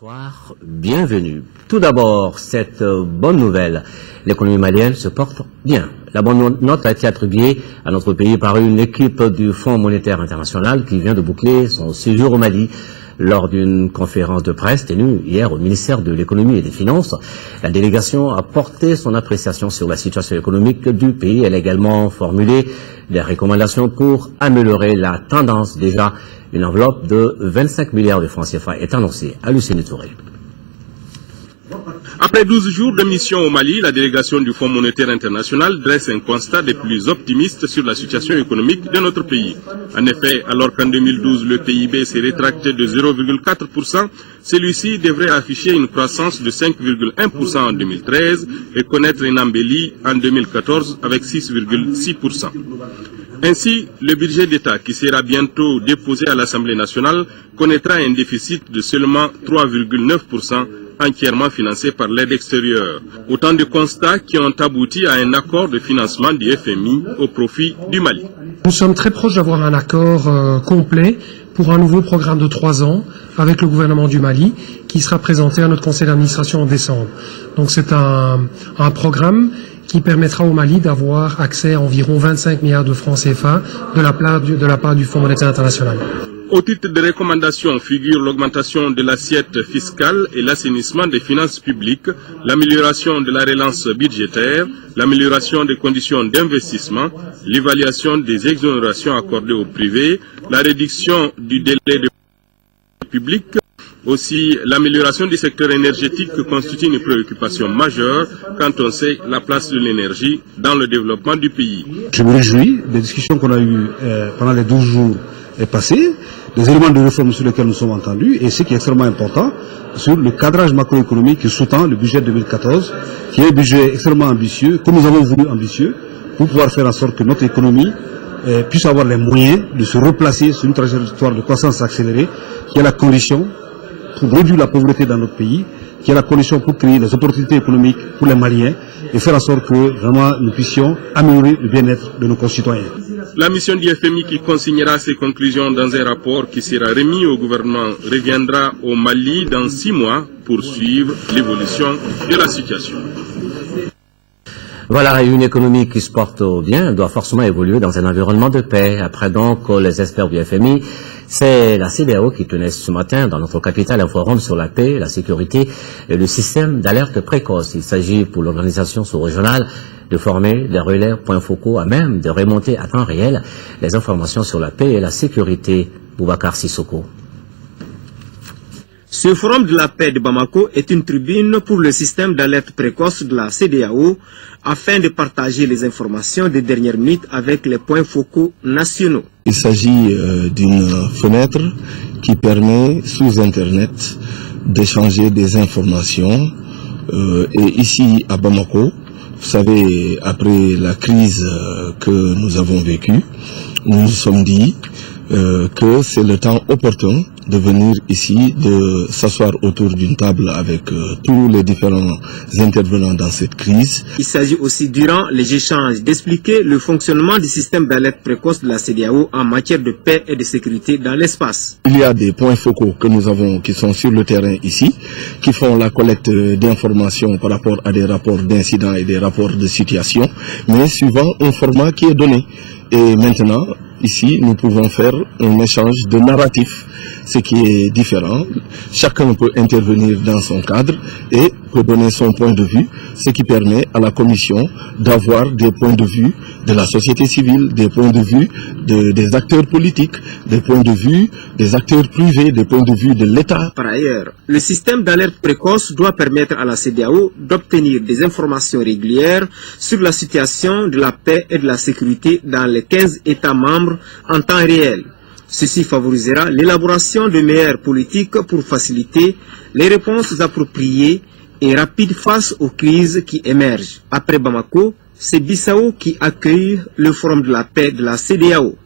Bonsoir, bienvenue. Tout d'abord, cette bonne nouvelle. L'économie malienne se porte bien. La bonne note a été attribuée à notre pays par une équipe du Fonds monétaire international qui vient de boucler son séjour au Mali. Lors d'une conférence de presse tenue hier au ministère de l'économie et des finances, la délégation a porté son appréciation sur la situation économique du pays. Elle a également formulé des recommandations pour améliorer la tendance. Déjà, une enveloppe de 25 milliards de francs CFA est annoncée à Lucien Touré. Après 12 jours de mission au Mali, la délégation du Fonds monétaire international dresse un constat des plus optimistes sur la situation économique de notre pays. En effet, alors qu'en 2012, le PIB s'est rétracté de 0,4%, celui-ci devrait afficher une croissance de 5,1% en 2013 et connaître une embellie en 2014 avec 6,6%. Ainsi, le budget d'État qui sera bientôt déposé à l'Assemblée nationale connaîtra un déficit de seulement 3,9%, entièrement financé par l'aide extérieure. Autant de constats qui ont abouti à un accord de financement du FMI au profit du Mali. Nous sommes très proches d'avoir un accord complet pour un nouveau programme de 3 ans avec le gouvernement du Mali qui sera présenté à notre conseil d'administration en décembre. Donc c'est un programme qui permettra au Mali d'avoir accès à environ 25 milliards de francs CFA de la part du Fonds monétaire international. Au titre des recommandations figurent l'augmentation de l'assiette fiscale et l'assainissement des finances publiques, l'amélioration de la relance budgétaire, l'amélioration des conditions d'investissement, l'évaluation des exonérations accordées au privé, la réduction du délai de public, aussi l'amélioration du secteur énergétique constitue une préoccupation majeure quand on sait la place de l'énergie dans le développement du pays. Je me réjouis des discussions qu'on a eues pendant les 12 jours passés, des éléments de réforme sur lesquels nous sommes entendus et ce qui est extrêmement important, sur le cadrage macroéconomique qui sous-tend le budget 2014, qui est un budget extrêmement ambitieux, que nous avons voulu ambitieux, pour pouvoir faire en sorte que notre économie puisse avoir les moyens de se replacer sur une trajectoire de croissance accélérée, qui est la condition pour réduire la pauvreté dans notre pays, qui est la condition pour créer des opportunités économiques pour les Maliens et faire en sorte que vraiment nous puissions améliorer le bien-être de nos concitoyens. La mission du FMI qui consignera ses conclusions dans un rapport qui sera remis au gouvernement reviendra au Mali dans 6 mois pour suivre l'évolution de la situation. Voilà, une économie qui se porte bien doit forcément évoluer dans un environnement de paix. Après donc les experts du FMI, c'est la CEDEAO qui tenait ce matin dans notre capitale un forum sur la paix, la sécurité et le système d'alerte précoce. Il s'agit pour l'organisation sous-régionale de former des relais points focaux à même de remonter à temps réel les informations sur la paix et la sécurité. Boubacar Sissoko. Ce forum de la paix de Bamako est une tribune pour le système d'alerte précoce de la CEDEAO afin de partager les informations des dernières minutes avec les points focaux nationaux. Il s'agit d'une fenêtre qui permet sous Internet d'échanger des informations. Et ici à Bamako, vous savez, après la crise que nous avons vécue, nous nous sommes dit que c'est le temps opportun de venir ici, de s'asseoir autour d'une table avec tous les différents intervenants dans cette crise. Il s'agit aussi, durant les échanges, d'expliquer le fonctionnement du système d'alerte précoce de la CEDEAO en matière de paix et de sécurité dans l'espace. Il y a des points focaux que nous avons qui sont sur le terrain ici, qui font la collecte d'informations par rapport à des rapports d'incidents et des rapports de situation, mais suivant un format qui est donné. Et maintenant, ici, nous pouvons faire un échange de narratifs, ce qui est différent. Chacun peut intervenir dans son cadre et peut donner son point de vue, ce qui permet à la Commission d'avoir des points de vue de la société civile, des points de vue des acteurs politiques, des points de vue des acteurs privés, des points de vue de l'État. Par ailleurs, le système d'alerte précoce doit permettre à la CEDEAO d'obtenir des informations régulières sur la situation de la paix et de la sécurité dans les 15 États membres en temps réel. Ceci favorisera l'élaboration de meilleures politiques pour faciliter les réponses appropriées et rapides face aux crises qui émergent. Après Bamako, c'est Bissau qui accueille le forum de la paix de la CEDEAO.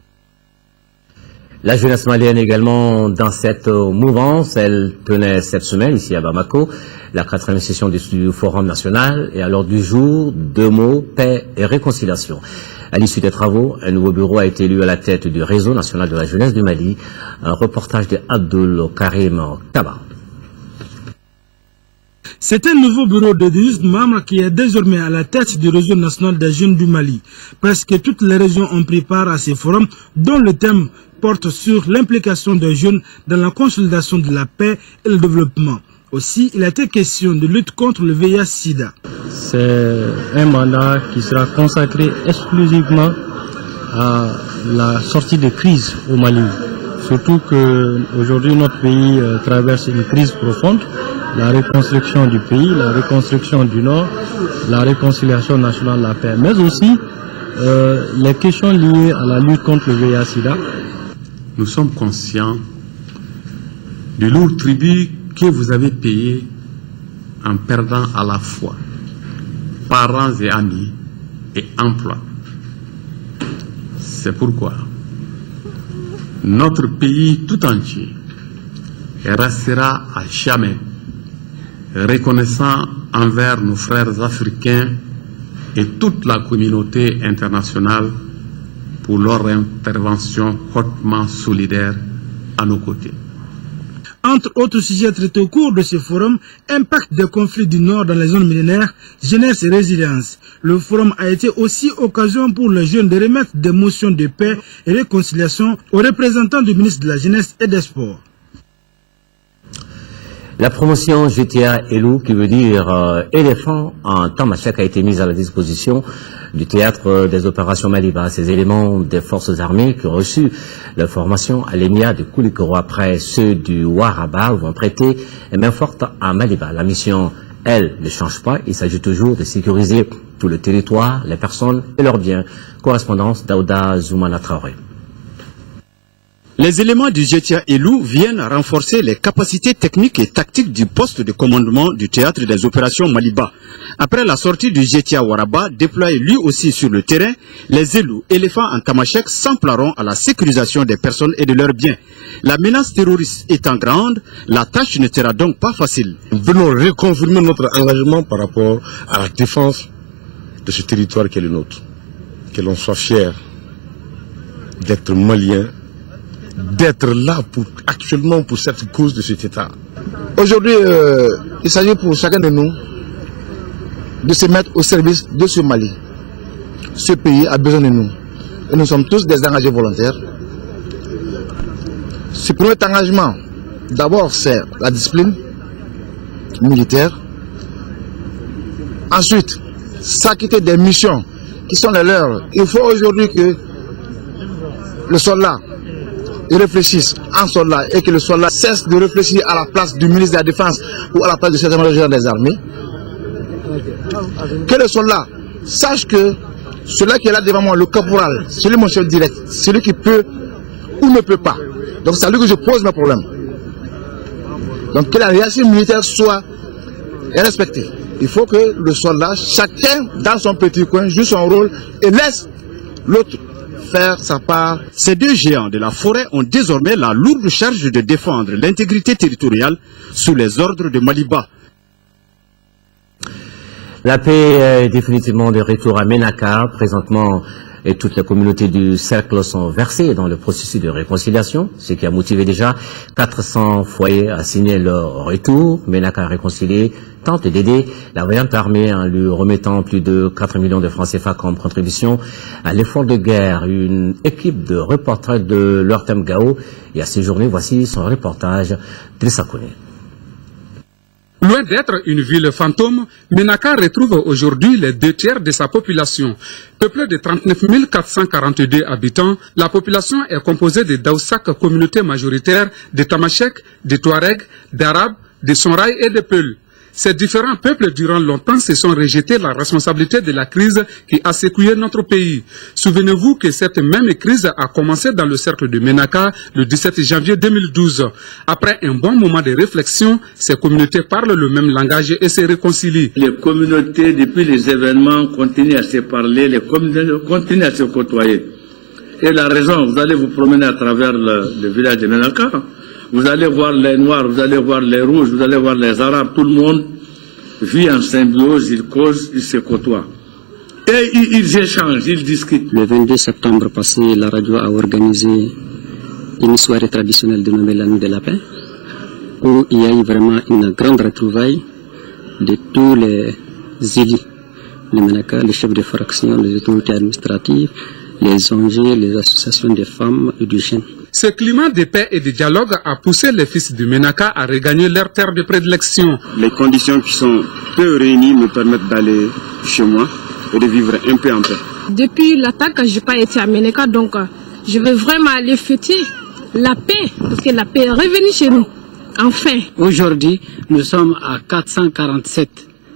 La jeunesse malienne également dans cette mouvance, elle tenait cette semaine ici à Bamako la 4e session du Forum national et à l'ordre du jour, 2 mots, paix et réconciliation. À l'issue des travaux, un nouveau bureau a été élu à la tête du réseau national de la jeunesse du Mali. Un reportage de Abdul Karim Taba. C'est un nouveau bureau de 18 membres qui est désormais à la tête du réseau national des jeunes du Mali. Presque toutes les régions ont pris part à ces forums dont le thème porte sur l'implication des jeunes dans la consolidation de la paix et le développement. Aussi, il a été question de lutte contre le VIH-Sida. C'est un mandat qui sera consacré exclusivement à la sortie de crise au Mali. Surtout qu'aujourd'hui notre pays traverse une crise profonde. La reconstruction du pays, la reconstruction du Nord, la réconciliation nationale, la paix, mais aussi les questions liées à la lutte contre le VIH-Sida. Nous sommes conscients du lourd tribut que vous avez payé en perdant à la fois parents et amis et emploi. C'est pourquoi notre pays tout entier restera à jamais reconnaissant envers nos frères africains et toute la communauté internationale pour leur intervention hautement solidaire à nos côtés. Entre autres sujets traités au cours de ce forum, impact des conflits du Nord dans les zones millénaires, jeunesse et résilience. Le forum a été aussi occasion pour les jeunes de remettre des motions de paix et réconciliation aux représentants du ministre de la Jeunesse et des Sports. La promotion GTA Elou, qui veut dire éléphant en tamashek, a été mise à la disposition du théâtre des opérations Maliba. Ces éléments des forces armées qui ont reçu la formation à l'ENIA de Koulikoro après ceux du Waraba vont prêter main forte à Maliba. La mission, elle, ne change pas. Il s'agit toujours de sécuriser tout le territoire, les personnes et leurs biens. Correspondance d'Aouda Zoumana Traoré. Les éléments du GTA Elou viennent renforcer les capacités techniques et tactiques du poste de commandement du théâtre des opérations Maliba. Après la sortie du GTA Waraba, déployé lui aussi sur le terrain, les Elou, éléphants en tamashek, s'emploieront à la sécurisation des personnes et de leurs biens. La menace terroriste étant grande, la tâche ne sera donc pas facile. Nous venons reconfirmer notre engagement par rapport à la défense de ce territoire qui est le nôtre. Que l'on soit fier d'être malien, d'être là actuellement pour cette cause de cet État. Aujourd'hui, il s'agit pour chacun de nous de se mettre au service de ce Mali. Ce pays a besoin de nous. Et nous sommes tous des engagés volontaires. Ce premier engagement, d'abord, c'est la discipline militaire. Ensuite, s'acquitter des missions qui sont les leurs. Il faut aujourd'hui que le soldat réfléchisse en soldat et que le soldat cesse de réfléchir à la place du ministre de la Défense ou à la place du secrétaire des armées. Que le soldat sache que celui qui est là devant moi, le caporal, celui mon chef direct, celui qui peut ou ne peut pas. Donc c'est à lui que je pose mes problèmes. Donc que la hiérarchie militaire soit respectée. Il faut que le soldat, chacun dans son petit coin, joue son rôle et laisse l'autre faire sa part. Ces deux géants de la forêt ont désormais la lourde charge de défendre l'intégrité territoriale sous les ordres de Maliba. La paix est définitivement de retour à Ménaka. Présentement, et toutes les communautés du cercle sont versées dans le processus de réconciliation, ce qui a motivé déjà 400 foyers à signer leur retour. Ménaka réconcilié tente d'aider la voyante armée en lui remettant plus de 4 millions de francs CFA comme contribution à l'effort de guerre. Une équipe de reporters de l'Ortem Gao y a séjourné. Voici son reportage Trisakone. Loin d'être une ville fantôme, Ménaka retrouve aujourd'hui les 2/3 de sa population. Peuplée de 39 442 habitants, la population est composée de Daoussak, communauté majoritaire, de Tamashek, de Touareg, d'Arabes, de Sonraï et de Peul. Ces différents peuples, durant longtemps, se sont rejetés la responsabilité de la crise qui a secoué notre pays. Souvenez-vous que cette même crise a commencé dans le cercle de Ménaka le 17 janvier 2012. Après un bon moment de réflexion, ces communautés parlent le même langage et se réconcilient. Les communautés, depuis les événements, continuent à se parler, les communautés continuent à se côtoyer. Et la raison, vous allez vous promener à travers le village de Ménaka. Vous allez voir les Noirs, vous allez voir les Rouges, vous allez voir les Arabes, tout le monde vit en symbiose, ils causent, ils se côtoient. Et ils échangent, ils discutent. Le 22 septembre passé, la radio a organisé une soirée traditionnelle dénommée la Nuit de la Paix, où il y a eu vraiment une grande retrouvaille de tous les élus, les MENACA, les chefs de fraction, les autorités administratives, les ONG, les associations de femmes et de jeunes. Ce climat de paix et de dialogue a poussé les fils du MENACA à regagner leur terre de prédilection. Les conditions qui sont peu réunies me permettent d'aller chez moi et de vivre un peu en paix. Depuis l'attaque, je n'ai pas été à MENACA, donc je veux vraiment aller fêter la paix, parce que la paix est revenue chez nous, enfin. Aujourd'hui, nous sommes à 447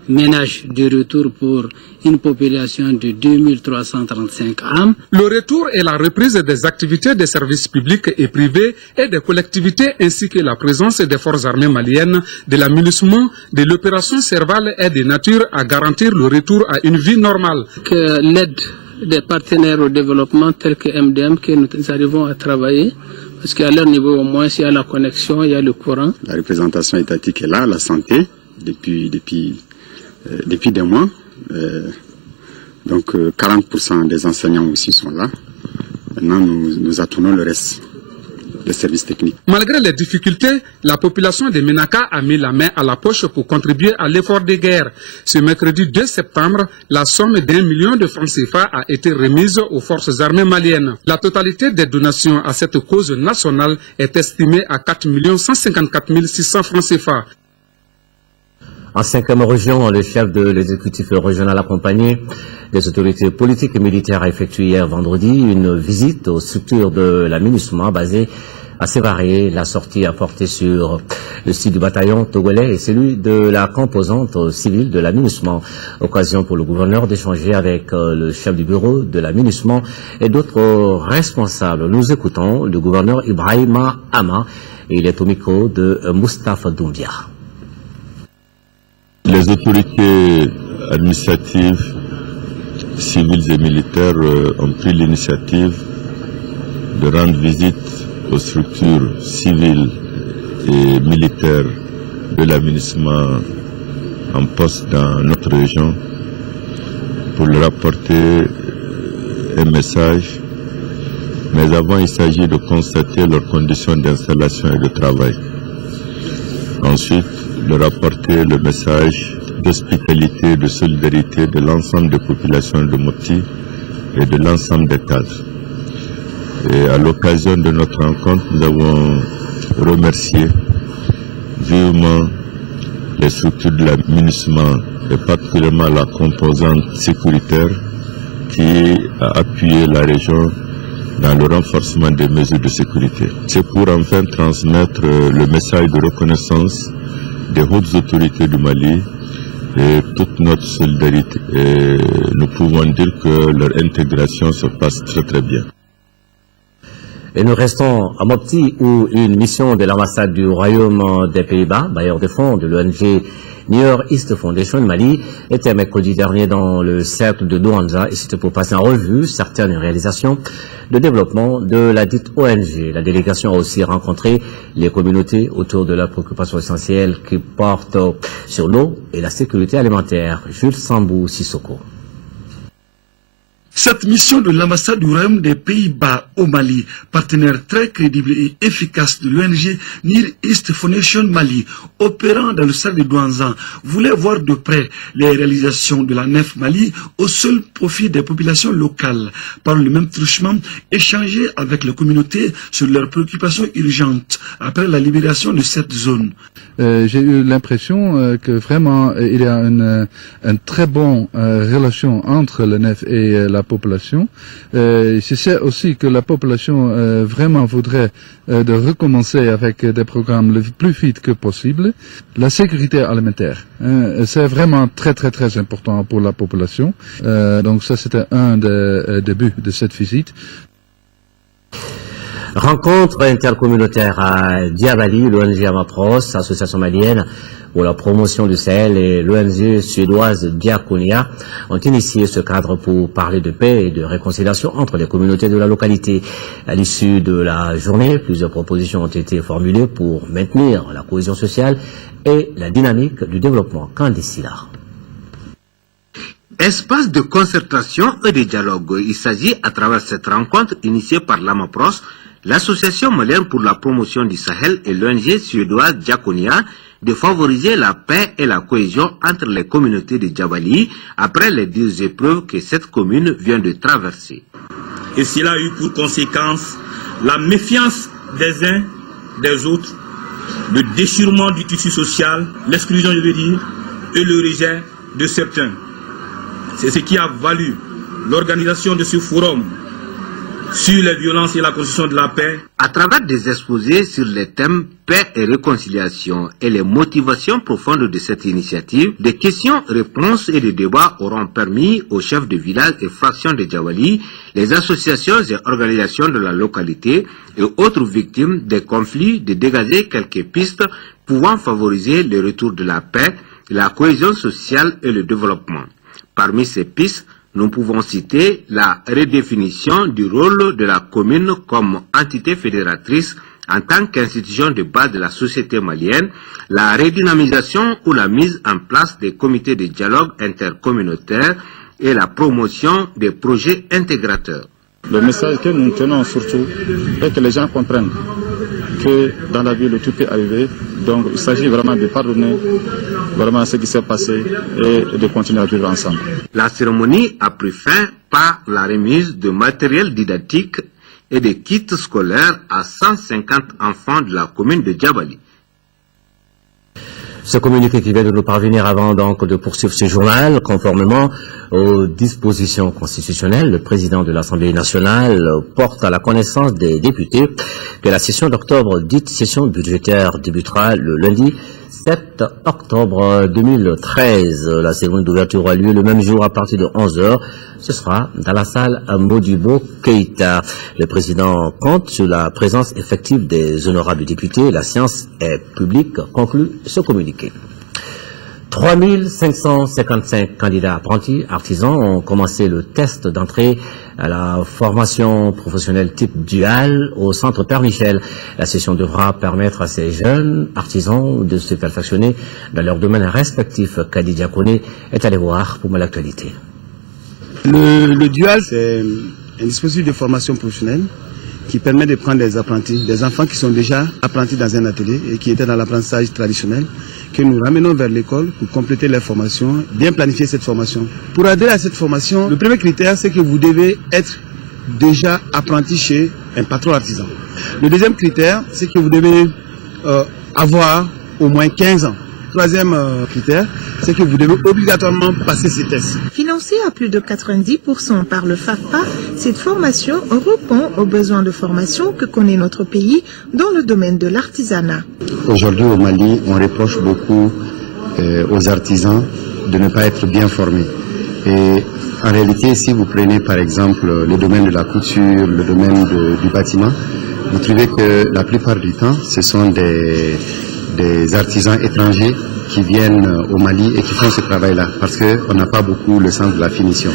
ménages de retour pour une population de 2335 âmes. Le retour et la reprise des activités des services publics et privés et des collectivités ainsi que la présence des forces armées maliennes, de l'amunissement, de l'opération Serval est de nature à garantir le retour à une vie normale. Que l'aide des partenaires au développement tels que MDM que nous arrivons à travailler, parce qu'à leur niveau au moins il y a la connexion, il y a le courant. La représentation étatique est là, la santé, depuis des mois. Donc 40% des enseignants aussi sont là. Maintenant, nous attendons le reste des services techniques. Malgré les difficultés, la population de MENACA a mis la main à la poche pour contribuer à l'effort de guerre. Ce mercredi 2 septembre, la somme d'1 million de francs CFA a été remise aux forces armées maliennes. La totalité des donations à cette cause nationale est estimée à 4 154 600 francs CFA. En 5e région, le chef de l'exécutif régional accompagné des autorités politiques et militaires a effectué hier vendredi une visite aux structures de la MINUSMA basée à Sévaré. La sortie a porté sur le site du bataillon togolais et celui de la composante civile de la MINUSMA. Occasion pour le gouverneur d'échanger avec le chef du bureau de la MINUSMA et d'autres responsables. Nous écoutons le gouverneur Ibrahima Ama et il est au micro de Moustapha Doumbia. Les autorités administratives, civiles et militaires ont pris l'initiative de rendre visite aux structures civiles et militaires de l'aménagement en poste dans notre région pour leur apporter un message. Mais avant, il s'agit de constater leurs conditions d'installation et de travail. Ensuite, leur apporter le message d'hospitalité, de solidarité de l'ensemble des populations de Mopti et de l'ensemble des cadres. Et à l'occasion de notre rencontre, nous avons remercié vivement les structures de l'aménagement et particulièrement la composante sécuritaire qui a appuyé la région dans le renforcement des mesures de sécurité. C'est pour enfin transmettre le message de reconnaissance des hautes autorités du Mali et toute notre solidarité. Et nous pouvons dire que leur intégration se passe très très bien. Et nous restons à Mopti où une mission de l'ambassade du Royaume des Pays-Bas, bailleur de fonds de l'ONG Near East Foundation Mali, était mercredi dernier dans le cercle de Douanda et c'était pour passer en revue certaines réalisations de développement de la dite ONG. La délégation a aussi rencontré les communautés autour de la préoccupation essentielle qui porte sur l'eau et la sécurité alimentaire. Jules Sambou Sissoko. Cette mission de l'ambassade du Royaume des Pays-Bas au Mali, partenaire très crédible et efficace de l'ONG Near East Foundation Mali, opérant dans le cercle de Douanda, voulait voir de près les réalisations de la NEF Mali au seul profit des populations locales. Par le même truchement, échanger avec les communautés sur leurs préoccupations urgentes après la libération de cette zone. J'ai eu l'impression que vraiment il y a une très bonne relation entre la NEF et la population. Je sais aussi que la population vraiment voudrait de recommencer avec des programmes le plus vite que possible. La sécurité alimentaire, c'est vraiment très très très important pour la population. Donc ça c'était un des buts de cette visite. Rencontre intercommunautaire à Diabali, l'ONG Amapros, association malienne pour la promotion du Sahel et l'ONG suédoise Diakonia ont initié ce cadre pour parler de paix et de réconciliation entre les communautés de la localité. À l'issue de la journée, plusieurs propositions ont été formulées pour maintenir la cohésion sociale et la dynamique du développement. Candice Silla. Espace de concertation et de dialogue. Il s'agit à travers cette rencontre initiée par l'AMAPROS, l'Association malienne pour la promotion du Sahel et l'ONG suédoise Diakonia de favoriser la paix et la cohésion entre les communautés de Djabali après les 2 épreuves que cette commune vient de traverser. Et cela a eu pour conséquence la méfiance des uns des autres, le déchirement du tissu social, l'exclusion, je veux dire, et le rejet de certains. C'est ce qui a valu l'organisation de ce forum sur les violences et la construction de la paix. À travers des exposés sur les thèmes paix et réconciliation et les motivations profondes de cette initiative, des questions-réponses et des débats auront permis aux chefs de village et fractions de Djabali, les associations et organisations de la localité et autres victimes des conflits de dégager quelques pistes pouvant favoriser le retour de la paix, la cohésion sociale et le développement. Parmi ces pistes, nous pouvons citer la redéfinition du rôle de la commune comme entité fédératrice en tant qu'institution de base de la société malienne, la redynamisation ou la mise en place des comités de dialogue intercommunautaire et la promotion des projets intégrateurs. Le message que nous tenons surtout est que les gens comprennent que dans la vie, le tout peut arriver. Donc il s'agit vraiment de pardonner vraiment ce qui s'est passé et de continuer à vivre ensemble. La cérémonie a pris fin par la remise de matériel didactique et de kits scolaires à 150 enfants de la commune de Djabali. Ce communiqué qui vient de nous parvenir avant donc de poursuivre ce journal, conformément aux dispositions constitutionnelles, le président de l'Assemblée nationale porte à la connaissance des députés que la session d'octobre, dite session budgétaire, débutera le lundi 7 octobre 2013. La cérémonie d'ouverture aura lieu le même jour à partir de 11h. Ce sera dans la salle Modibo Keïta. Le président compte sur la présence effective des honorables députés. La séance est publique, conclut ce communiqué. 3555 candidats apprentis artisans ont commencé le test d'entrée à la formation professionnelle type dual au centre Père Michel. La session devra permettre à ces jeunes artisans de se perfectionner dans leur domaine respectif. Kadi Diakone est allé voir pour l'actualité. Le dual, c'est un dispositif de formation professionnelle qui permet de prendre des apprentis, des enfants qui sont déjà apprentis dans un atelier et qui étaient dans l'apprentissage traditionnel, que nous ramenons vers l'école pour compléter leur formation, bien planifier cette formation. Pour adhérer à cette formation, le premier critère, c'est que vous devez être déjà apprenti chez un patron artisan. Le deuxième critère, c'est que vous devez avoir au moins 15 ans. Troisième critère, c'est que vous devez obligatoirement passer ces tests. Financée à plus de 90% par le FAFPA, cette formation répond aux besoins de formation que connaît notre pays dans le domaine de l'artisanat. Aujourd'hui au Mali, on reproche beaucoup aux artisans de ne pas être bien formés. Et en réalité, si vous prenez par exemple le domaine de la couture, le domaine du bâtiment, vous trouvez que la plupart du temps, ce sont des artisans étrangers qui viennent au Mali et qui font ce travail-là, parce qu'on n'a pas beaucoup le sens de la finition.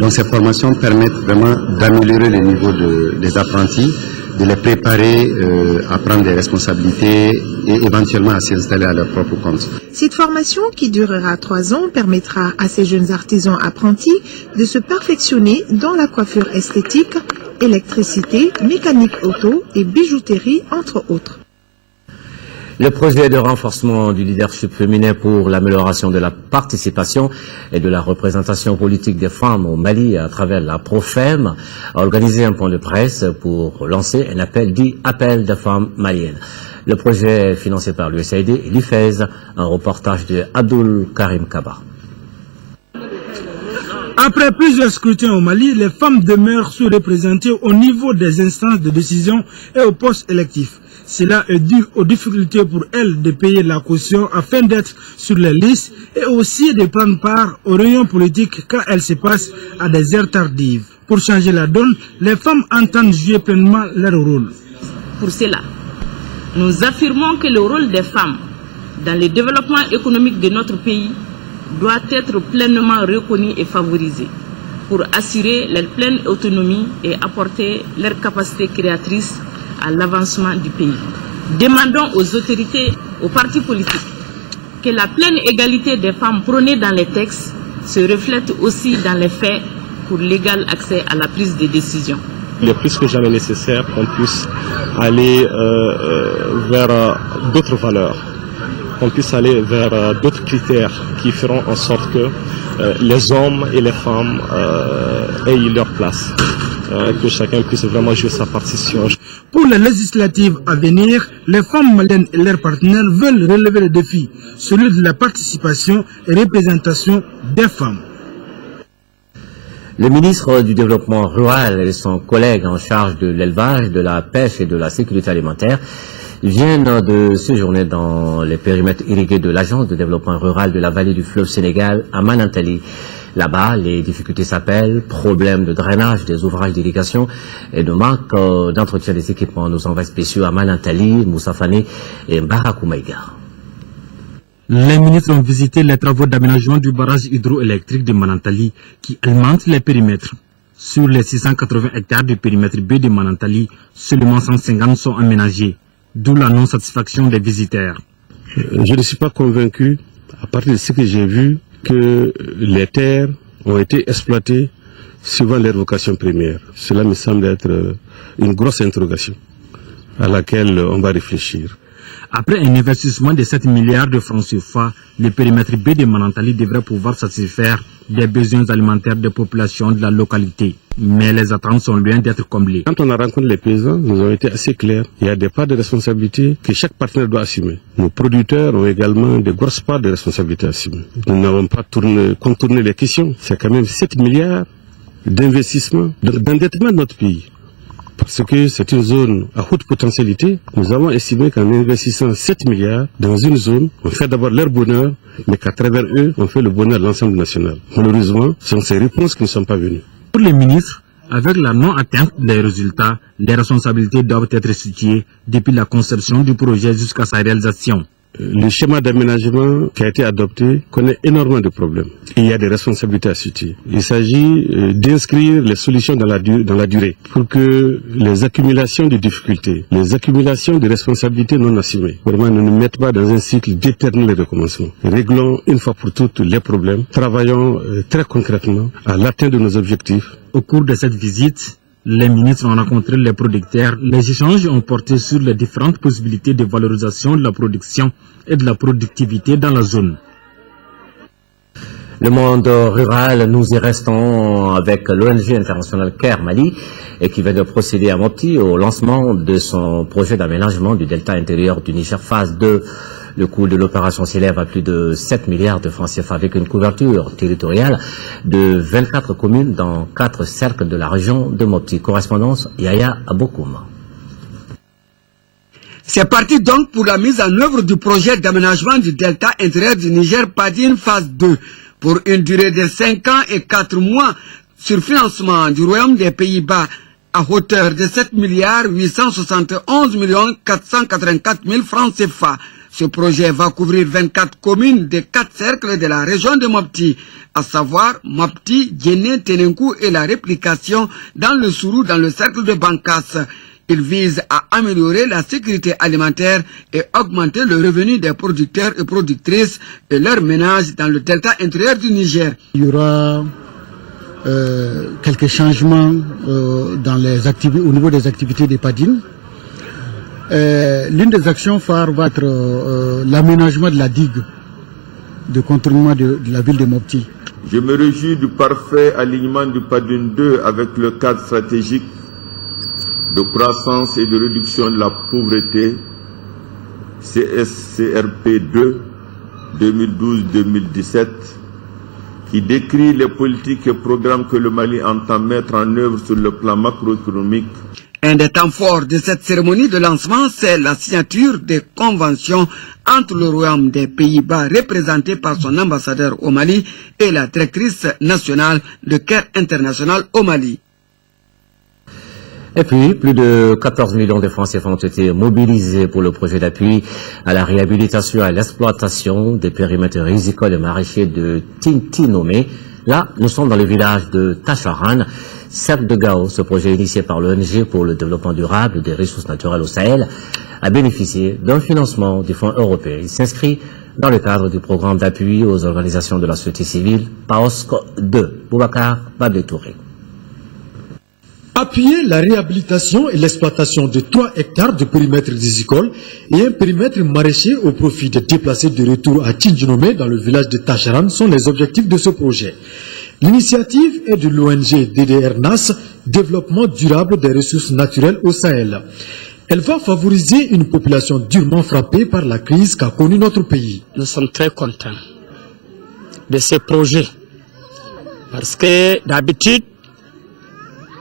Donc ces formations permettent vraiment d'améliorer le niveau des apprentis, de les préparer à prendre des responsabilités et éventuellement à s'installer à leur propre compte. Cette formation, qui durera 3 ans, permettra à ces jeunes artisans apprentis de se perfectionner dans la coiffure esthétique, électricité, mécanique auto et bijouterie, entre autres. Le projet de renforcement du leadership féminin pour l'amélioration de la participation et de la représentation politique des femmes au Mali à travers la Profem a organisé un point de presse pour lancer un appel dit « Appel des femmes maliennes ». Le projet est financé par l'USAID et l'IFES, un reportage de Abdul Karim Kaba. Après plusieurs scrutins au Mali, les femmes demeurent sous-représentées au niveau des instances de décision et aux postes électifs. Cela est dû aux difficultés pour elles de payer la caution afin d'être sur les listes et aussi de prendre part aux réunions politiques quand elles se passent à des heures tardives. Pour changer la donne, les femmes entendent jouer pleinement leur rôle. Pour cela, nous affirmons que le rôle des femmes dans le développement économique de notre pays doit être pleinement reconnu et favorisé pour assurer leur pleine autonomie et apporter leur capacité créatrice à l'avancement du pays. Demandons aux autorités, aux partis politiques, que la pleine égalité des femmes prônée dans les textes se reflète aussi dans les faits pour l'égal accès à la prise de décision. Il est plus que jamais nécessaire qu'on puisse aller vers d'autres valeurs. qu'on puisse aller vers d'autres critères qui feront en sorte que les hommes et les femmes aient leur place, que chacun puisse vraiment jouer sa partition. Pour les législatives à venir, les femmes maliennes et leurs partenaires veulent relever le défi, celui de la participation et représentation des femmes. Le ministre du Développement rural et son collègue en charge de l'élevage, de la pêche et de la sécurité alimentaire viennent de séjourner dans les périmètres irrigués de l'Agence de développement rural de la vallée du fleuve Sénégal à Manantali. Là-bas, les difficultés s'appellent problèmes de drainage des ouvrages d'irrigation et de manque d'entretien des équipements. Nos envois spéciaux à Manantali, Moussa Fane et Mbarakou Maïga. Les ministres ont visité les travaux d'aménagement du barrage hydroélectrique de Manantali qui alimente les périmètres. Sur les 680 hectares du périmètre B de Manantali, seulement 150 sont aménagés, d'où la non-satisfaction des visiteurs. Je ne suis pas convaincu, à partir de ce que j'ai vu, que les terres ont été exploitées suivant leur vocation première. Cela me semble être une grosse interrogation à laquelle on va réfléchir. Après un investissement de 7 milliards de francs CFA, le périmètre B de Manantali devrait pouvoir satisfaire les besoins alimentaires des populations de la localité. Mais les attentes sont loin d'être comblées. Quand on a rencontré les paysans, nous avons été assez clairs. Il y a des parts de responsabilité que chaque partenaire doit assumer. Nos producteurs ont également de grosses parts de responsabilité à assumer. Nous n'avons pas contourné les questions. C'est quand même 7 milliards d'investissements d'endettement de notre pays. Parce que c'est une zone à haute potentialité. Nous avons estimé qu'en investissant 7 milliards dans une zone, on fait d'abord leur bonheur, mais qu'à travers eux, on fait le bonheur de l'ensemble national. Malheureusement, ce sont ces réponses qui ne sont pas venues. Pour les ministres, avec la non-atteinte des résultats, les responsabilités doivent être situées depuis la conception du projet jusqu'à sa réalisation. Le schéma d'aménagement qui a été adopté connaît énormément de problèmes. Il y a des responsabilités à situer. Il s'agit d'inscrire les solutions dans la durée pour que les accumulations de difficultés, les accumulations de responsabilités non assumées, vraiment ne nous mettent pas dans un cycle d'éternel recommencement. Réglons une fois pour toutes les problèmes. Travaillons très concrètement à l'atteinte de nos objectifs. Au cours de cette visite, les ministres ont rencontré les producteurs. Les échanges ont porté sur les différentes possibilités de valorisation de la production et de la productivité dans la zone. Le monde rural, nous y restons avec l'ONG internationale CARE Mali et qui vient de procéder à Mopti au lancement de son projet d'aménagement du delta intérieur du Niger phase 2. Le coût de l'opération s'élève à plus de 7 milliards de francs CFA avec une couverture territoriale de 24 communes dans 4 cercles de la région de Mopti. Correspondance Yaya Abokoum. C'est parti donc pour la mise en œuvre du projet d'aménagement du delta intérieur du Niger Padine phase 2 pour une durée de 5 ans et 4 mois sur financement du Royaume des Pays-Bas à hauteur de 7 milliards 871 millions 484 000 francs CFA. Ce projet va couvrir 24 communes des 4 cercles de la région de Mopti, à savoir Mopti, Djéné, Ténenkou et la réplication dans le Sourou dans le cercle de Bankas. Il vise à améliorer la sécurité alimentaire et augmenter le revenu des producteurs et productrices et leurs ménages dans le delta intérieur du Niger. Il y aura quelques changements au niveau des activités des padines. L'une des actions phares va être l'aménagement de la digue de contournement de la ville de Mopti. Je me réjouis du parfait alignement du Padine 2 avec le cadre stratégique de croissance et de réduction de la pauvreté CSCRP 2 2012-2017 qui décrit les politiques et programmes que le Mali entend mettre en œuvre sur le plan macroéconomique. Un des temps forts de cette cérémonie de lancement, c'est la signature des conventions entre le Royaume des Pays-Bas, représenté par son ambassadeur au Mali, et la directrice nationale de CARE International au Mali. Et puis, plus de 14 millions de francs CFA ont été mobilisés pour le projet d'appui à la réhabilitation et à l'exploitation des périmètres rizicoles et maraîchers de Tintinomé. Là, nous sommes dans le village de Tacharan, cercle de Gao. Ce projet initié par l'ONG pour le développement durable des ressources naturelles au Sahel a bénéficié d'un financement du Fonds européen. Il s'inscrit dans le cadre du programme d'appui aux organisations de la société civile PAOSC 2. Boubacar Babetouré. Appuyer la réhabilitation et l'exploitation de 3 hectares de périmètre risicole et un périmètre maraîcher au profit des déplacés de retour à Tindjinome dans le village de Tacharan sont les objectifs de ce projet. L'initiative est de l'ONG DDR-NAS, Développement durable des ressources naturelles au Sahel. Elle va favoriser une population durement frappée par la crise qu'a connue notre pays. Nous sommes très contents de ce projet parce que d'habitude,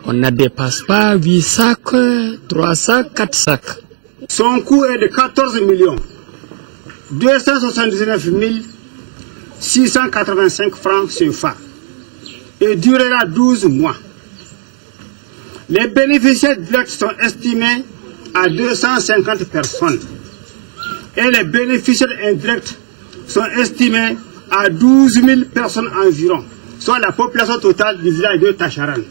on ne dépasse pas 8 sacs, 3 sacs, 4 sacs. Son coût est de 14 279 685 francs CFA et durera 12 mois. Les bénéficiaires directs sont estimés à 250 personnes et les bénéficiaires indirects sont estimés à 12 000 personnes environ, soit la population totale du village de Tacharan.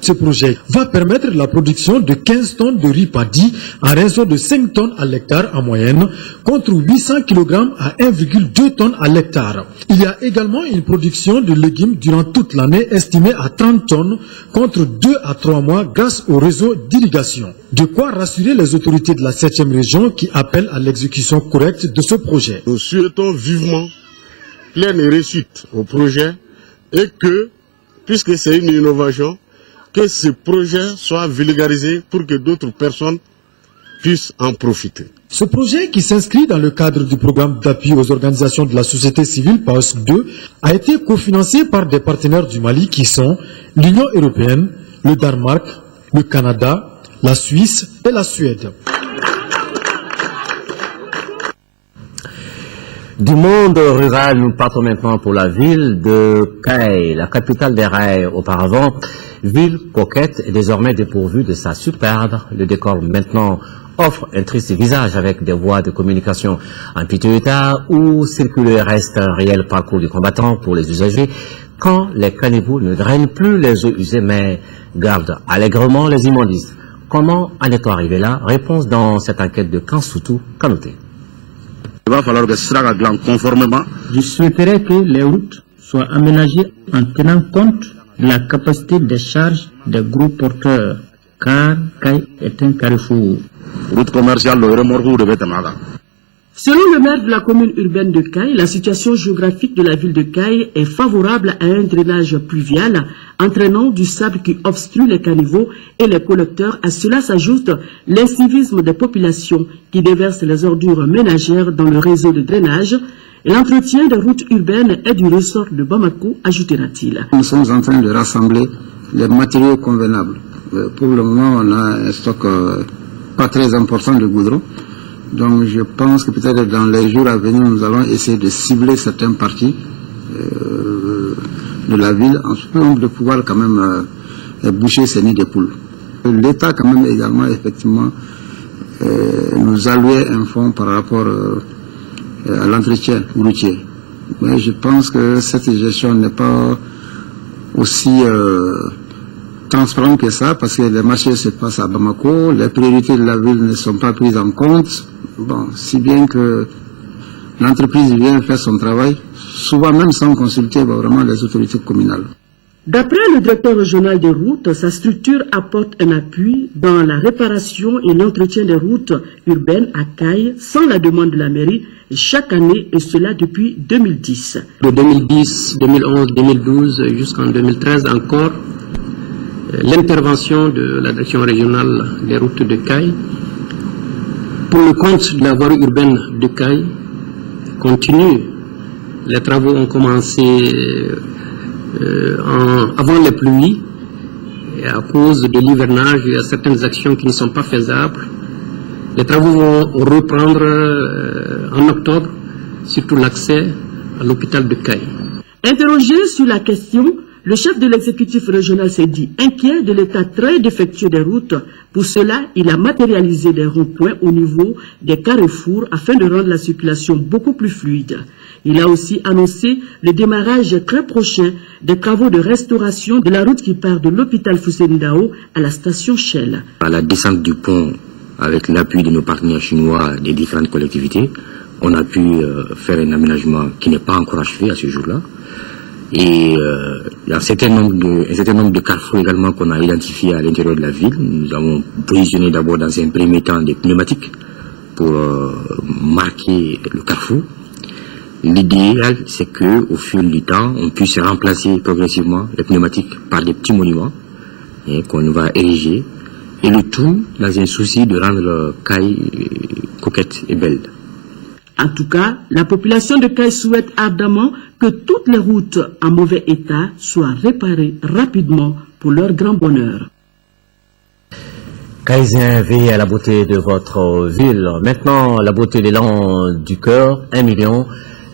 Ce projet va permettre la production de 15 tonnes de riz paddy à raison de 5 tonnes à l'hectare en moyenne, contre 800 kg à 1,2 tonnes à l'hectare. Il y a également une production de légumes durant toute l'année estimée à 30 tonnes, contre 2 à 3 mois grâce au réseau d'irrigation. De quoi rassurer les autorités de la 7e région qui appellent à l'exécution correcte de ce projet. Nous souhaitons vivement pleine réussite au projet et que, puisque c'est une innovation, que ce projet soit vulgarisé pour que d'autres personnes puissent en profiter. Ce projet, qui s'inscrit dans le cadre du programme d'appui aux organisations de la société civile PAOSC 2, a été cofinancé par des partenaires du Mali qui sont l'Union européenne, le Danemark, le Canada, la Suisse et la Suède. Du monde rural, nous partons maintenant pour la ville de Kayes, la capitale des rails auparavant. Ville coquette et désormais dépourvue de sa superbe. Le décor maintenant offre un triste visage avec des voies de communication en piteux état où circuler reste un réel parcours du combattant pour les usagers quand les caniveaux ne drainent plus les eaux usées mais gardent allègrement les immondices. Comment en est-on arrivé là? Réponse dans cette enquête de Kansoutou Kanouté. Il va falloir que ce soit conformément. Je souhaiterais que les routes soient aménagées en tenant compte de la capacité de charge des gros porteurs, car Kayes est un carrefour. Route commerciale, le remorque de Bétamaga. Selon le maire de la commune urbaine de Kayes, la situation géographique de la ville de Kayes est favorable à un drainage pluvial entraînant du sable qui obstrue les caniveaux et les collecteurs. À cela s'ajoute l'incivisme des populations qui déversent les ordures ménagères dans le réseau de drainage. L'entretien des routes urbaines est du ressort de Bamako, ajoutera-t-il. Nous sommes en train de rassembler les matériaux convenables. Pour le moment, on a un stock pas très important de goudron. Donc je pense que peut-être dans les jours à venir, nous allons essayer de cibler certaines parties de la ville, en espérant de pouvoir quand même boucher ces nids de poules. L'État quand même également, effectivement, nous allouait un fonds par rapport à l'entretien routier. Mais je pense que cette gestion n'est pas aussi transparente que ça, parce que les marchés se passent à Bamako, les priorités de la ville ne sont pas prises en compte. Bon, si bien que l'entreprise vient faire son travail, souvent même sans consulter vraiment les autorités communales. D'après le directeur régional des routes, sa structure apporte un appui dans la réparation et l'entretien des routes urbaines à Kayes sans la demande de la mairie chaque année, et cela depuis 2010. De 2010, 2011, 2012 jusqu'en 2013 encore, l'intervention de la direction régionale des routes de Kayes pour le compte de la voirie urbaine de Kayes continue. Les travaux ont commencé avant les pluies, et à cause de l'hivernage, il y a certaines actions qui ne sont pas faisables. Les travaux vont reprendre en octobre, surtout l'accès à l'hôpital de Kayes. Interrogé sur la question, le chef de l'exécutif régional s'est dit inquiet de l'état très défectueux des routes. Pour cela, il a matérialisé des ronds-points au niveau des carrefours afin de rendre la circulation beaucoup plus fluide. Il a aussi annoncé le démarrage très prochain des travaux de restauration de la route qui part de l'hôpital Fousseni-Dao à la station Shell. À la descente du pont, avec l'appui de nos partenaires chinois des différentes collectivités, on a pu faire un aménagement qui n'est pas encore achevé à ce jour-là. Et il y a un certain nombre de carrefours également qu'on a identifiés à l'intérieur de la ville. Nous avons positionné d'abord dans un premier temps des pneumatiques pour marquer le carrefour. L'idéal, c'est qu'au fil du temps, on puisse remplacer progressivement les pneumatiques par des petits monuments qu'on va ériger. Et le tout dans un souci de rendre Caille coquette et belle. En tout cas, la population de Caille souhaite ardemment que toutes les routes en mauvais état soient réparées rapidement pour leur grand bonheur. Caïsien, veillez à la beauté de votre ville. Maintenant, la beauté de l'élan du cœur, 1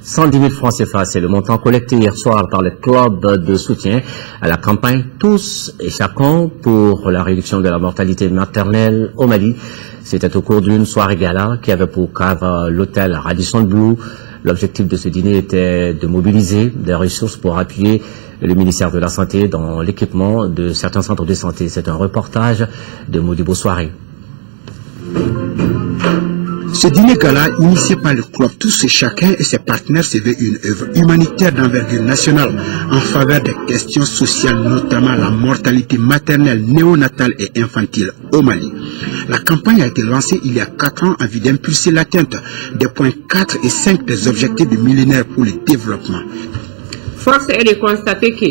110 000 francs CFA, c'est le montant collecté hier soir par le club de soutien à la campagne Tous et Chacun pour la réduction de la mortalité maternelle au Mali. C'était au cours d'une soirée gala qui avait pour cadre l'hôtel Radisson Blu. L'objectif de ce dîner était de mobiliser des ressources pour appuyer le ministère de la Santé dans l'équipement de certains centres de santé. C'est un reportage de Modibo Soirée. Ce dîner gala, initié par le club Tous et Chacun et ses partenaires, se veut une œuvre humanitaire d'envergure nationale en faveur des questions sociales, notamment la mortalité maternelle, néonatale et infantile au Mali. La campagne a été lancée il y a 4 ans en vue d'impulser l'atteinte des points 4 et 5 des objectifs du millénaire pour le développement. Force est de constater que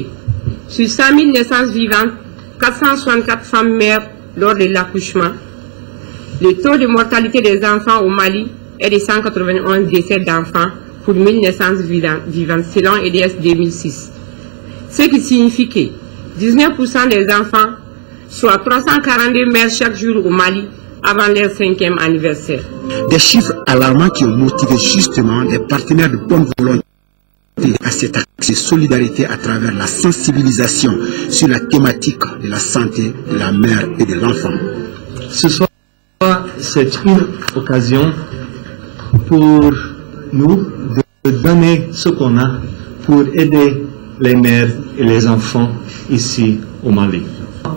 sur 100 000 naissances vivantes, 464 femmes meurent lors de l'accouchement. Le taux de mortalité des enfants au Mali est de 191 décès d'enfants pour 1000 naissances vivantes selon EDS 2006. Ce qui signifie que 19% des enfants, soit 342 mères chaque jour au Mali, avant leur 5e anniversaire. Des chiffres alarmants qui ont motivé justement les partenaires de bonne volonté à cet axe de solidarité à travers la sensibilisation sur la thématique de la santé de la mère et de l'enfant. Ce soir, c'est une occasion pour nous de donner ce qu'on a pour aider les mères et les enfants ici au Mali.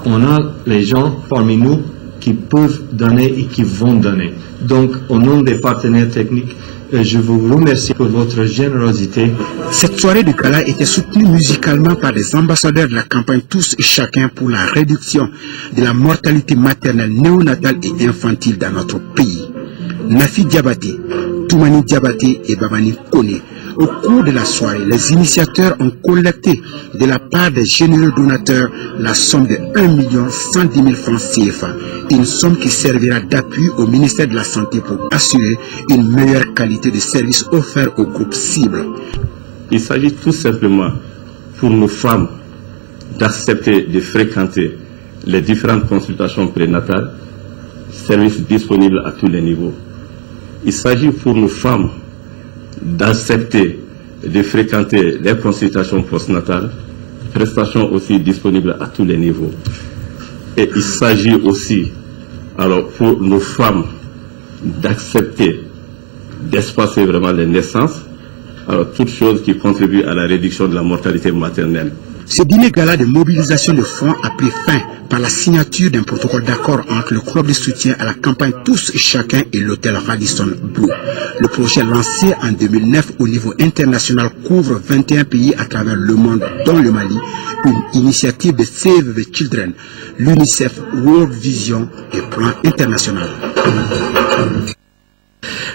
On a les gens parmi nous qui peuvent donner et qui vont donner. Donc, au nom des partenaires techniques, je vous remercie pour votre générosité. Cette soirée de gala était soutenue musicalement par des ambassadeurs de la campagne Tous et Chacun pour la réduction de la mortalité maternelle, néonatale et infantile dans notre pays. Nafi Diabaté, Toumani Diabaté et Babani Kone. Au cours de la soirée, les initiateurs ont collecté de la part des généreux donateurs la somme de 1 110 000 francs CFA, une somme qui servira d'appui au ministère de la Santé pour assurer une meilleure qualité de service offert aux groupes cibles. Il s'agit tout simplement pour nos femmes d'accepter de fréquenter les différentes consultations prénatales, services disponibles à tous les niveaux. Il s'agit pour nos femmes d'accepter de fréquenter les consultations postnatales, prestations aussi disponibles à tous les niveaux. Et il s'agit aussi, alors, pour nos femmes d'accepter d'espacer vraiment les naissances, alors toutes choses qui contribuent à la réduction de la mortalité maternelle. Ce dîner gala de mobilisation de fonds a pris fin par la signature d'un protocole d'accord entre le club de soutien à la campagne Tous et Chacun et l'hôtel Radisson Blu. Le projet lancé en 2009 au niveau international couvre 21 pays à travers le monde, dont le Mali, une initiative de Save the Children, l'UNICEF, World Vision et Plan International.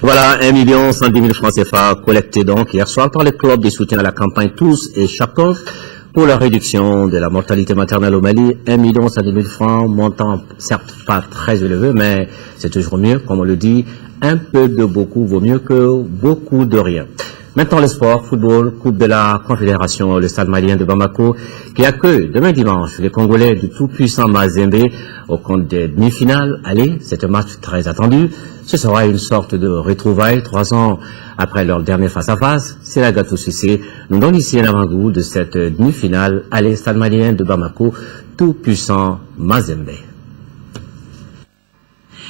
Voilà, 1 110 000 francs CFA collectés donc hier soir par le club de soutien à la campagne Tous et Chacun pour la réduction de la mortalité maternelle au Mali. 1 110 000 francs, montant certes pas très élevé, mais c'est toujours mieux, comme on le dit, un peu de beaucoup vaut mieux que beaucoup de rien. Maintenant le sport, football, Coupe de la Confédération, le stade malien de Bamako, qui accueille demain dimanche les Congolais du tout-puissant Mazembe au compte des demi-finales. Allez, c'est un match très attendu. Ce sera une sorte de retrouvaille 3 ans après leur dernier face-à-face. C'est la Gato Cissé nous donne ici un avant-goût de cette demi-finale. Allez, stade malien de Bamako, tout-puissant Mazembe.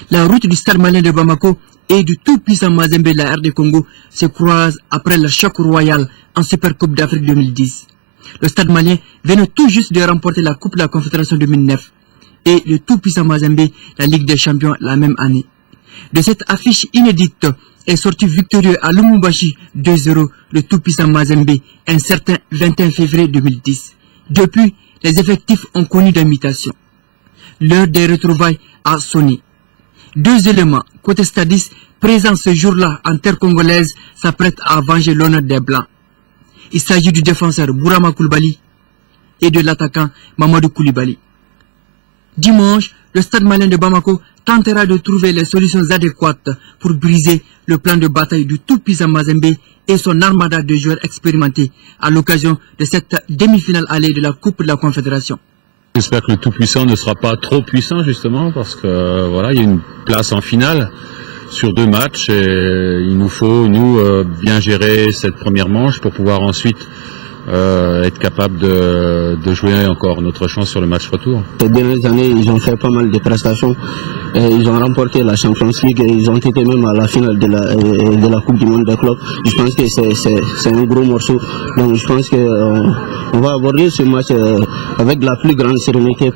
La route du stade malien de Bamako et du tout-puissant Mazembe de la RD Congo se croisent après le choc royal en Super Coupe d'Afrique 2010. Le stade malien venait tout juste de remporter la Coupe de la Confédération 2009 et le tout-puissant Mazembe la Ligue des Champions la même année. De cette affiche inédite est sorti victorieux à Lumumbashi 2-0 le tout-puissant Mazembe un certain 21 février 2010. Depuis, les effectifs ont connu des mutations. L'heure des retrouvailles a sonné. Deux éléments, côté stadiste, présents ce jour-là en terre congolaise, s'apprêtent à venger l'honneur des Blancs. Il s'agit du défenseur Bourama Koulibaly et de l'attaquant Mamadou Koulibaly. Dimanche, le stade malien de Bamako tentera de trouver les solutions adéquates pour briser le plan de bataille du tout-puissant Mazembe et son armada de joueurs expérimentés à l'occasion de cette demi-finale allée de la Coupe de la Confédération. J'espère que le tout-puissant ne sera pas trop puissant justement parce que voilà, il y a une place en finale sur 2 matchs et il nous faut bien gérer cette première manche pour pouvoir ensuite être capable de jouer encore notre chance sur le match retour. Ces dernières années, ils ont fait pas mal de prestations. Ils ont remporté la Champions League et ils ont été même à la finale de la Coupe du Monde des clubs. Je pense que c'est un gros morceau. Donc je pense qu'on va aborder ce match avec la plus grande sérénité.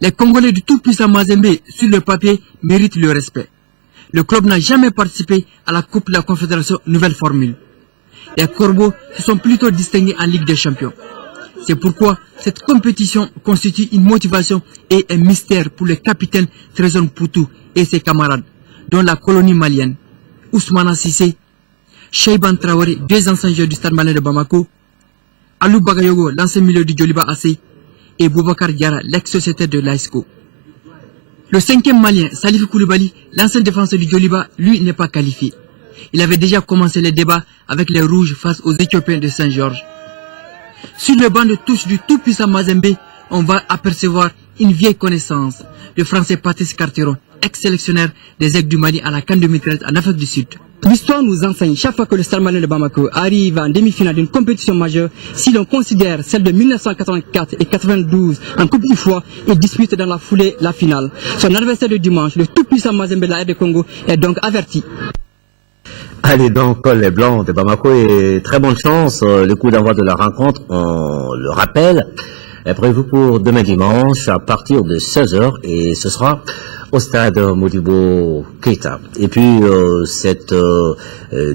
Les Congolais du tout-puissant Mazembe, sur le papier, méritent le respect. Le club n'a jamais participé à la Coupe de la Confédération Nouvelle Formule. Les Corbeaux se sont plutôt distingués en Ligue des Champions. C'est pourquoi cette compétition constitue une motivation et un mystère pour le capitaine Trésor Poutou et ses camarades, dont la colonie malienne, Ousmane Sissé, Cheiban Traoré, 2 anciens joueurs du Stade malien de Bamako, Alou Bagayogo, l'ancien milieu du Djoliba AC, et Boubacar Diarra, l'ex-sociétaire de l'AISCO. Le 5e malien, Salif Koulibaly, l'ancien défenseur du Djoliba, lui n'est pas qualifié. Il avait déjà commencé les débats avec les Rouges face aux Éthiopiens de Saint-Georges. Sur le banc de touche du tout-puissant Mazembe, on va apercevoir une vieille connaissance, le Français Patrice Carteron, ex-sélectionneur des Aigles du Mali à la CAN 2013 en Afrique du Sud. L'histoire nous enseigne chaque fois que le Stade malien de Bamako arrive en demi-finale d'une compétition majeure, si l'on considère celle de 1984 et 92 en Coupe du Foie, il dispute dans la foulée la finale. Son adversaire de dimanche, le tout-puissant Mazembe la RD Congo, est donc averti. Allez donc, les Blancs de Bamako, et très bonne chance. Le coup d'envoi de la rencontre, on le rappelle, est prévu pour demain dimanche à partir de 16h et ce sera au stade Modibo Keita. Et puis cette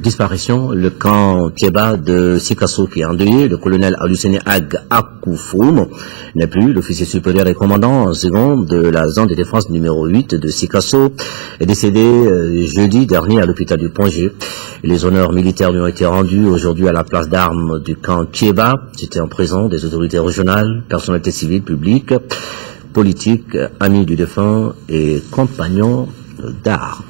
disparition, le camp Thieba de Sikasso qui est endeuillé, le colonel Alusene Ag Akoufoum n'est plus l'officier supérieur et commandant en second de la zone de défense numéro 8 de Sikasso, est décédé jeudi dernier à l'hôpital du Pongé. Les honneurs militaires lui ont été rendus aujourd'hui à la place d'armes du camp Thieba. C'était en présence des autorités régionales, personnalités civiles, publiques, politiques, amis du défunt et compagnons d'armes.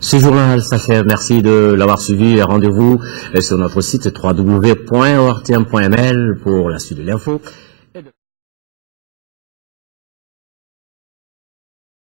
Ce journal s'achève. Merci de l'avoir suivi et rendez-vous sur notre site www.ortm.ml pour la suite de l'info.